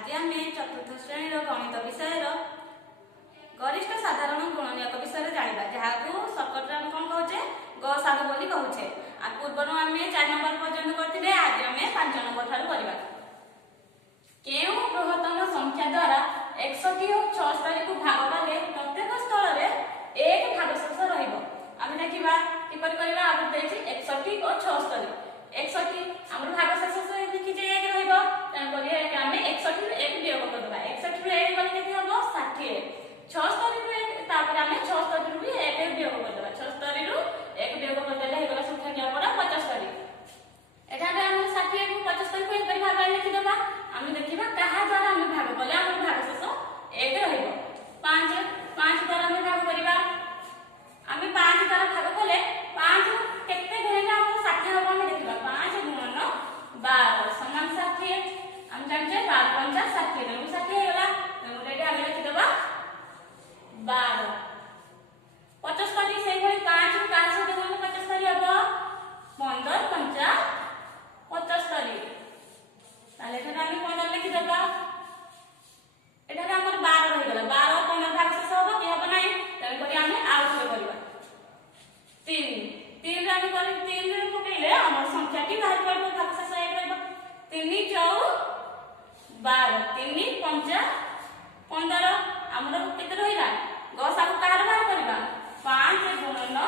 आज आम चतुर्थ श्रेणी गणित विषय गरिष्ठ साधारण गुणनीयक विषय जाना जहाँ सर्कट आम कौन कहे गसागु बोली कहे पूर्व आम 4 नंबर पर्यटन करते आज आम 5 नंबर ठार करवा केउ बृहत्तम संख्या द्वारा 61 और 76 को भाग कले प्रत्येक स्थल में एक भागशेष रही देखा किपर करवा आगे देखिए 61 और 76 61 आम भागशेष लिखीजे 1 रही आम 61 1 वियोग करदे 61 1 गले के हम 60 76 आम 76 भी 1 वियोग करदे 76 रु 1 वियोग करदे होगा संख्या क्या पड़ा 75 एठाने हम 60 को 75 को 1 भाग लिखिदेबा आम देखिबा कहा द्वारा हम भाग कले हम भागशेष 1 रहिबो 5 5 द्वारा हम भाग करबा आम 5 द्वारा भाग कले 5 केते गुणिले हम 60 होबा हम देखिबा 5 गुणन 12 समान 60 हम जानछे 12 50 60 रे 60 हेला तो एटा आगे लिखिदेबा 12 75 से भली 5 रू 5 से गुणन 75 होबो 15 50 75 ताले एटा हम 15 लिखिदेबा एटा हमर 12 रहि गेला 12 15 भाग शेष होबो कि होबो नै तब करी हम आउ थोड़े करबा 3 3 रे हम करी 3 रे फुटेले हमर संख्या की बाहर पड़बो भाग शेष 1 रहबो 3 4 12 3 5 15 हमर केते रहिला गसागु कार बाहर करबा 5 गुणन